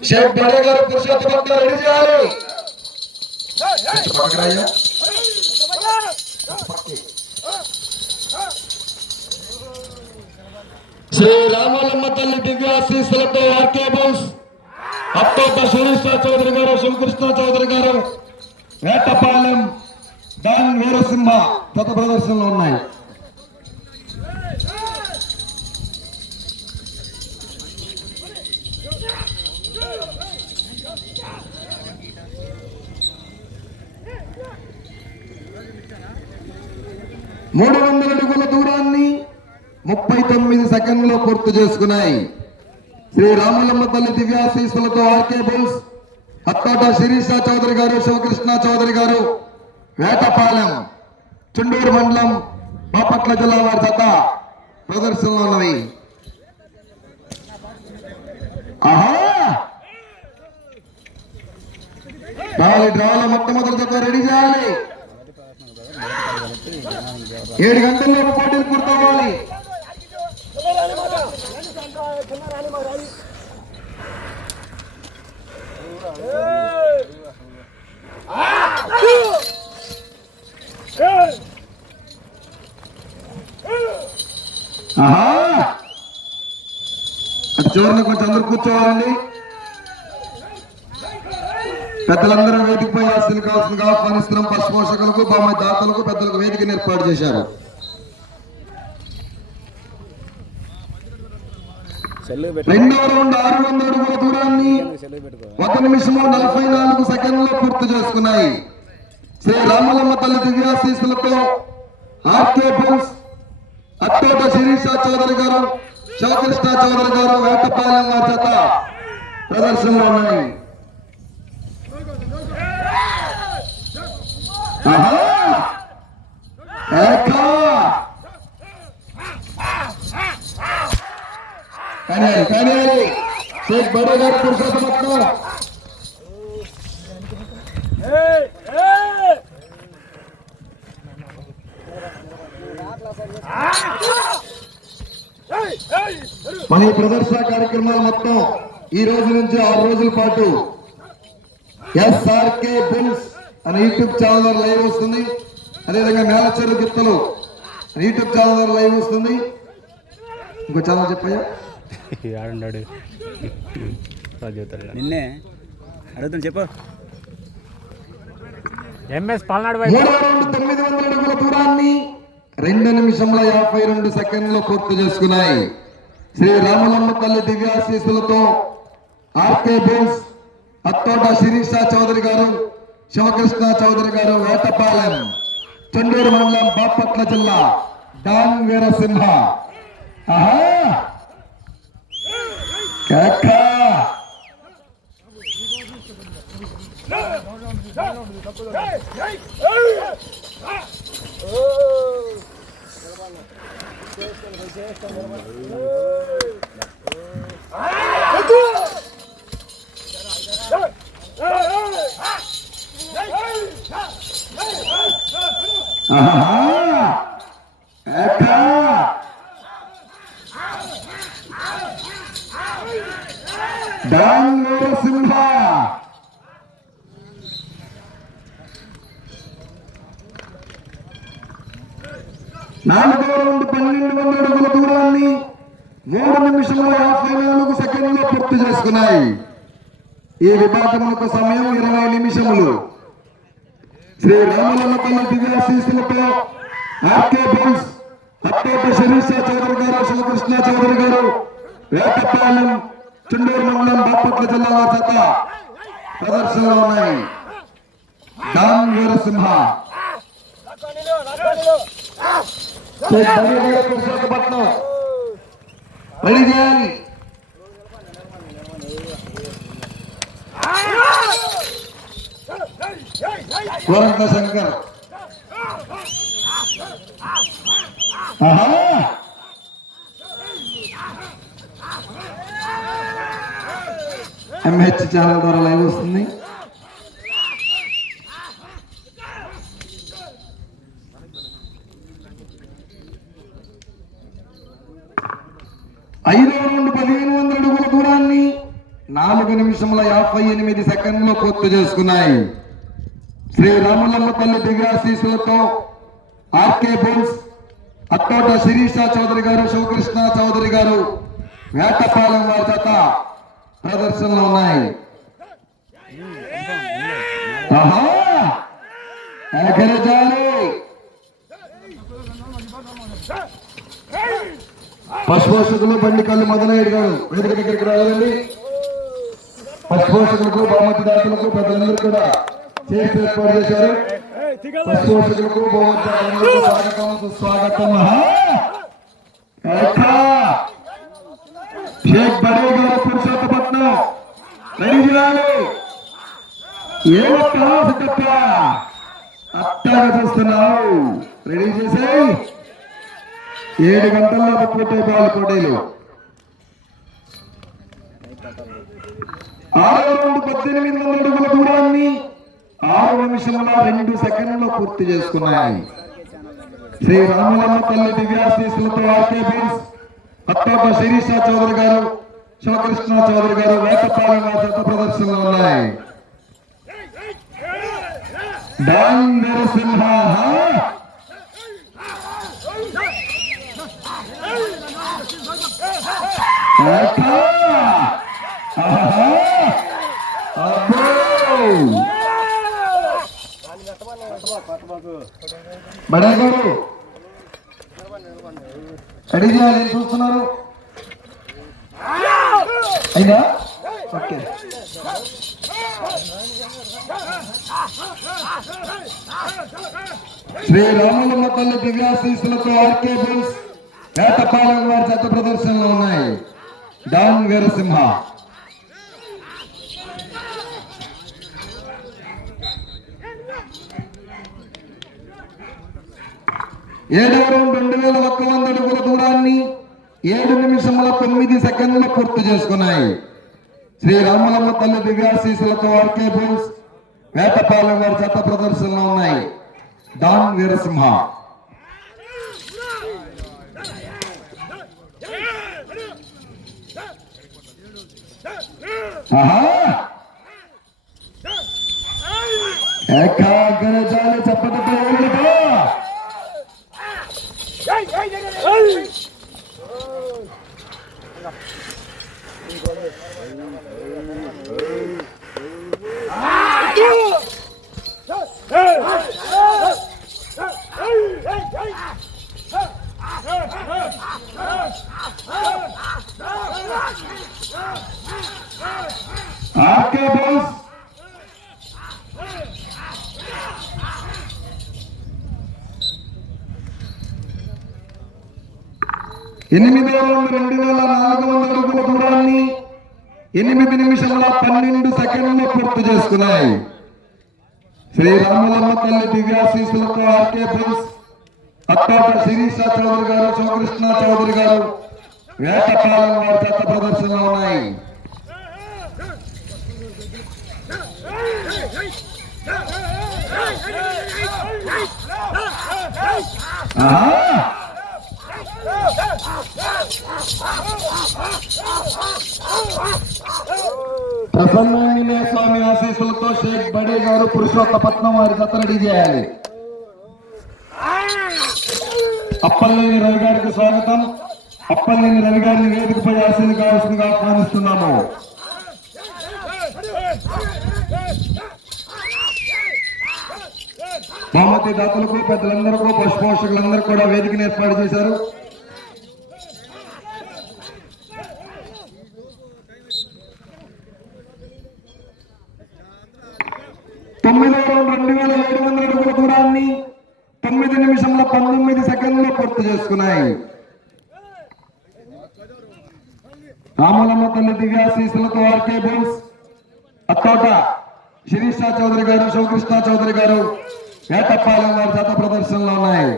షేక్ బడే గారు పురుషోత్తమ గారు రెడీ చేయాలి. శ్రీ రామాలమ్మ తల్లి దివ్యాశీస్సులతో ఆర్కే బోస్ అత్తోట సురేష్ చౌదరి గారు శివకృష్ణ చౌదరి గారు వేటపాలెం డాన్ వీరసింహ గత ప్రదర్శనలో ఉన్నాయి మూడు వందల అడుగుల దూరాన్ని ముప్పై తొమ్మిది సెకండ్లో పూర్తి చేసుకున్నాయి. శ్రీ రాములమ్మ తల్లి దివ్యాశీస్సులతో ఆర్కే బుల్స్ అత్తోట శిరీష చౌదరి గారు శివకృష్ణ చౌదరి గారు వేటపాలెం చుండూరు మండలం బాపట్ల జిల్లా వారి చేత ప్రదర్శనలో ఉన్నవి. ఆహా! రావాలి మొట్టమొదటి రెడీ చేయాలి. ఏడు గంటల్లో పోటీలు పూర్తవ్వాలి. ఆహా! కొంచెం అందరు కూర్చోవాలండి. పెద్దలందరూ వేదికపై ఆస్తులు కావాల్సిందిగా ఆహ్వానిస్తున్నాం. పశుపోషకులకు బామ్మ దాతలకు పెద్దలకు వేదికను ఏర్పాటు చేశారు. రెండవ రౌండ్ ఆరు వందల అడుగుల దూరాన్ని ఒక నిమిషము నలభై నాలుగు సెకండ్లు పూర్తి చేసుకున్నాయి. శ్రీ రామలమ్మ తల్లి దివ్యాశీస్సులతో R K bulls Attota Sirisha Chowdary గారు శివకృష్ణ చౌదరి గారు వేటపాలెం చేత ప్రదర్శనలో ఉన్నాయి. మన ఈ ప్రదర్శన కార్యక్రమాలు మొత్తం ఈ రోజు నుంచి ఆరు రోజుల పాటు ఎస్ఆర్కే బిల్స్ అనే యూట్యూబ్ ఛానల్ ద్వారా లైవ్ వస్తుంది. అదేవిధంగా మేలచెరు గిత్తలు అనే యూట్యూబ్ ఛానల్ ద్వారా లైవ్ వస్తుంది. ఇంకో ఛానల్ చెప్పయ్యా. ఆడున్నాడు. నిన్నే అడుగుతాను చెప్పు. ఎంఎస్ పల్నాడు తొమ్మిది వందల అడుగుల దూరాన్ని రెండు నిమిషంల యాభై రెండు సెకండ్లు పూర్తి చేసుకున్నాయి. శ్రీ రామలమ్మ తల్లి దివ్యాశీస్సులతో ఆర్కే బోస్ అత్తోట శిరీష చౌదరి గారు శివకృష్ణ చౌదరి గారు వేటపాలెం చండూరు మండలం బాపట్ల జిల్లా డాన్ వీరసింహ. ఆహా! కేక. నాలుగో రౌండ్ పన్నెండు వందల అడుగుల దూరాన్ని మూడు నిమిషంలో యాభై నాలుగు సెకండ్లో పూర్తి చేసుకున్నాయి ఈ విభాగములకు సమయం ఇరవై నిమిషములు శ్రీ రామలమ్మ తల్లి దివ్యాశీస్సులతో R K bulls Attota Sirisha Chowdary గారు శివకృష్ణ చౌదరి గారు వేటపాలెం చుండూరు మండలం బాపట్ల జిల్లా వారి చేత ప్రదర్శనలో ఉన్నాయి. డాన్ వీరసింహ. విశాఖపట్నం రెడీ చేయాలి. కోరంత శంకర్. ఎంహెచ్ ఛానల్ ద్వారా లైవ్ వస్తుంది ఐదవ నుండి పదిహేను వందల అడుగుల దూరాన్ని నాలుగు నిమిషముల యాభై ఎనిమిది సెకండ్లు పూర్తి చేసుకున్నాయి. శ్రీ రాములమ్మ తల్లి దిగ్రాశీసులతో R K bones Attota Sirisha Chowdary గారు శివకృష్ణ చౌదరి గారు వేటపాలెం వారి చేత ప్రదర్శనలో ఉన్నాయి. పశుపోషకులు బండి కళ్ళు మొదలయ్యాడు గారు వేదిక దగ్గరికి రావాలండి. పశుపోషకులకు బహుమతి దాతలకు పెద్దలందరూ కూడా చేసి ఏర్పాటు చేశారు. పశుపోషకులకు బహుమతి స్వాగతం సుస్వాగతం. షేక్ బడే గారు పురుషోత్తపట్నం అట్టగా చూస్తున్నావు. రెడీ చేసేయ్. ఏడు గంటల్లో పూర్తి బాల్ ఆరు రౌండ్ పద్దెనిమిది వందల అడుగుల దూరాన్ని ఆరు నిమిషముల రెండు సెకండ్లు పూర్తి చేసుకున్నాయి. శ్రీ రాములమ్మ తల్లి దివ్యాశీసులతో R K beans Attota Sirisha Chowdary గారు శివకృష్ణ చౌదరి గారు వేటపాలెం వారి జత ప్రదర్శనలో ఉన్నాయి. Don Narasimha Okay. ఆహా! గారు రెడీ చేయాలి ఏం చూస్తున్నారు అయినా ఓకే శ్రీ రాములమ్మ తల్లి దివ్యాశీసులతో ఆర్కే బిల్స్ వేటపాలెం వారి జత ప్రదర్శనలో ఉన్నాయి డాన్ వీరసింహ ఏడవ రౌండ్ రెండు వేల ఒక్క వంద అడుగుల దూరాన్ని ఏడు నిమిషముల తొమ్మిది సెకండ్లు పూర్తి చేసుకున్నాయి. శ్రీ రామలమ్మ తల్లి దివ్యాశీసులతో ఆర్కే బోల్స్ వేటపాలెం వారి జత ప్రదర్శనలో ఉన్నాయి. డాన్ వీరసింహ. ఆహా! ఏకాగ్ర आपके पास ఎనిమిది రౌండ్ రెండు వేల నాలుగు వందల అడుగుల దూరాన్ని ఎనిమిది నిమిషముల పన్నెండు సెకండ్లు పూర్తి చేసుకున్నాయి శ్రీ రామలమ్మ తల్లి దివ్యాశీసులతో R K prince Attota Sirisha Chowdary గారు శివకృష్ణ చౌదరి గారు వేటకాలం వారి చెత్త ప్రదర్శనలో ఉన్నాయి ఆహా! ప్రసన్నాంజనేయ స్వామి ఆశీస్సులతో షేక్ బడే గారు పురుషోత్తపట్నం వారి జత రెడీ చేయాలి. అప్పల్లేని రవి గారికి స్వాగతం. అప్పల్లేని రవి గారిని వేదికపై ఆశీలు కావాల్సిందిగా ఆహ్వానిస్తున్నాము. బహుమతి దాతలకు పెద్దలందరికీ పశుపోషకులందరూ కూడా వేదికను ఏర్పాటు చేశారు. తొమ్మిదో రౌండ్ రెండు వేల ఏడు వందల అడుగుల దూరాన్ని తొమ్మిది నిమిషంలో పంతొమ్మిది సెకండ్లు పూర్తి చేసుకున్నాయి. రామలమ్మ తల్లి దివ్యాశీసులతో ఆర్కే బోల్స్ అత్తోట శిరీష చౌదరి గారు శివకృష్ణ చౌదరి గారు ఏటప్పాలెం వారి జత ప్రదర్శనలో ఉన్నాయి.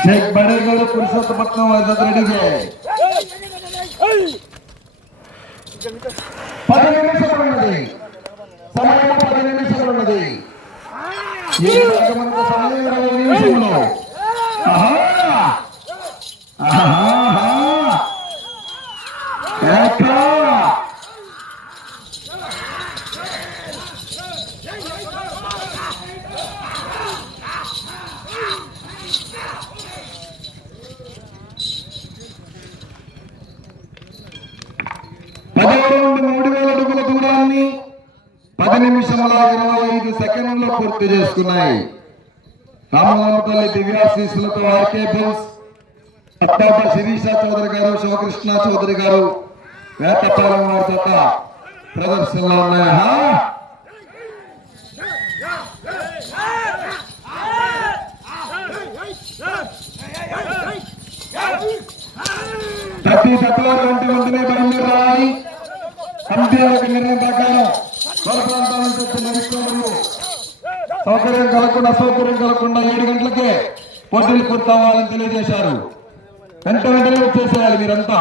షేక్ బడే గారు పురుషోత్తపట్నం వారి జత రెడీ చేయాలి పది నిమిషాలు ఉన్నది. సమయం పది నిమిషాలు ఉన్నది. ఈ రకమైన సమయం ఇరవై నిమిషంలో ఆహా! ఆహా! ఏకా! పదో నుండి మూడు వేల అడుగుల దూరాన్ని పది నిమిషముల ఇరవై ఐదు సెకండ్లో పూర్తి చేసుకున్నాయి. రామనామపల్లి దివ్యాశీసులతో ఆర్కే బుల్స్ అత్తాప శిరీష చౌదరి గారు శివకృష్ణ చౌదరి గారు వేతపాలెం వారి చేత ప్రదర్శనలో ఉన్నాయా. ప్రతి తత్వాలు వంటి వెంటనే బయలుదేరాలి అంత్యాలకు నిర్ణయం ప్రకారం మన ప్రాంతాల నుంచి వచ్చిన నడుస్తున్నారు సౌకర్యం కలగకుండా అసౌకర్యం కలగకుండా ఏడు గంటలకే పోటీలు పూర్తవ్వాలని తెలియజేశారు. వెంట వెంటనే వచ్చేసేయాలి మీరంతా.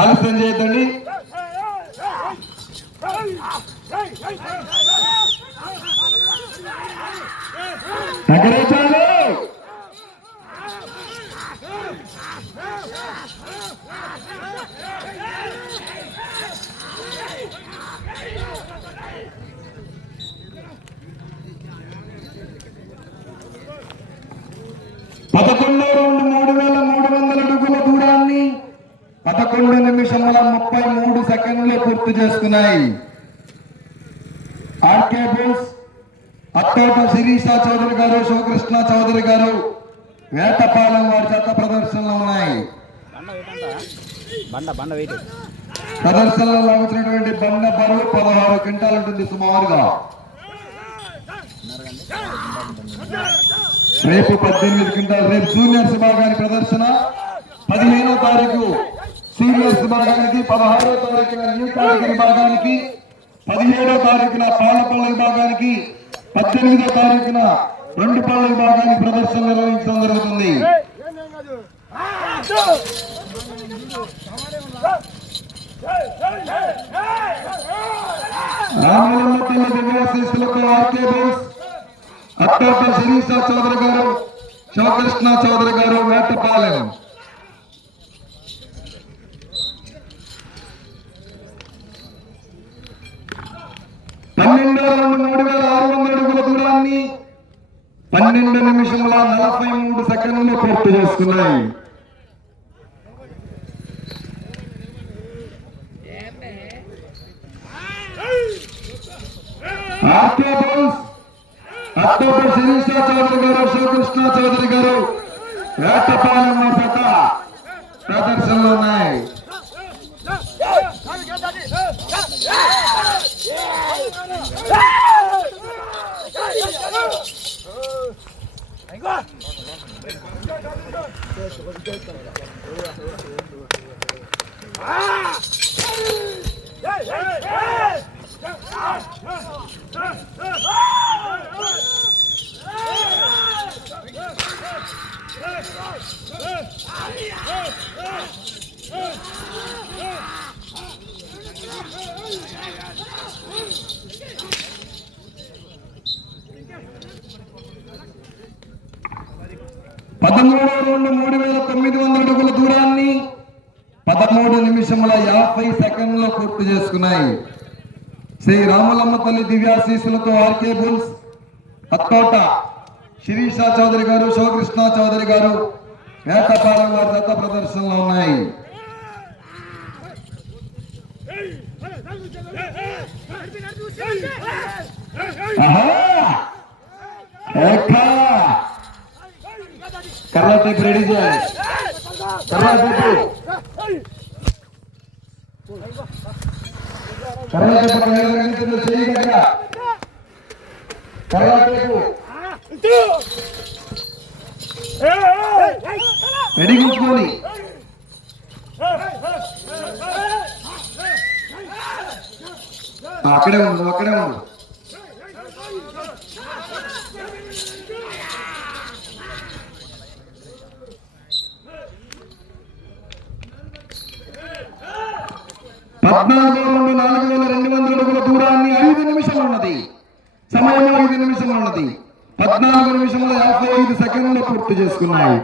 ఆలస్యం చేయొద్దండి. నగరేశాలు! పదకొండో రౌండ్ మూడు వేల మూడు వందల అడుగుల దూరాన్ని పదకొండు నిమిషముల ముప్పై మూడు సెకండ్లు పూర్తి చేసుకున్నాయి. ఆర్కే బోస్ అత్తోట శిరీష చౌదరి గారు శివకృష్ణ చౌదరి గారు వేటపాలెం వారి చేత ప్రదర్శనలో ఉన్నాయి. ప్రదర్శనలో లాగుతున్నటువంటి బండ బరువు పదహారు క్వింటాలు ఉంటుంది సుమారుగా. రేపు పద్దెనిమిది క్వింటాలు రేపు జూనియర్స్ విభాగానికి ప్రదర్శన. పదిహేనో తారీఖు సీనియర్స్ విభాగానికి పదహారో తారీఖున న్యూ కేటగిరీ విభాగానికి పదిహేడో తారీఖున పాలపల్ల విభాగానికి పద్దెనిమిదో తారీఖున రెండు పళ్ళ విభాగానికి ప్రదర్శన నిర్వహించడం జరుగుతుంది. రామలమ్మ దివ్యాశీస్సులతో ఆర్కే బోస్. అత్తాప శిరీష చౌదరి గారు శివకృష్ణ చౌదరి గారు మేటపాలెం పన్నెండు రెండు మూడు వేల ఆరు వందల అడుగుల దూరాన్ని పన్నెండు నిమిషముల నలభై మూడు సెకండ్లు పూర్తి చేసుకున్నాయి. R K Bose October Sirisha Chowdary గారు శివకృష్ణ చౌదరి గారు వేటపాలెం చేత ప్రదర్శనలు ఉన్నాయి పదమూడవ రౌండ్ మూడు వేల తొమ్మిది వందల అడుగుల దూరాన్ని పదమూడు నిమిషముల యాభై సెకండ్లో పూర్తి చేసుకున్నాయి. శ్రీ రామలమ్మ తల్లి దివ్యాశీసులతో R K bulls Attota Sirisha Chowdary గారు శివకృష్ణ చౌదరి గారు వేటపాలెం వారి దత్త ప్రదర్శనలో ఉన్నాయి ఆహా! ఏకా! కర్ణాటక రెడీ చేయాలి కర్ణాటక కర్ణాటక ప్రజలందరూ చేయి దగ్గర అక్కడే ఉండు అక్కడే ఉండు. పద్నాలుగు రెండు నాలుగు వేల రెండు వందల అడుగుల దూరాన్ని ఐదు నిమిషాలు ఉన్నది సమయం ఐదు నిమిషములు ఉన్నది పద్నాలుగు నిమిషంలో యాభై ఐదు సెకండ్లు పూర్తి చేసుకున్నాయి.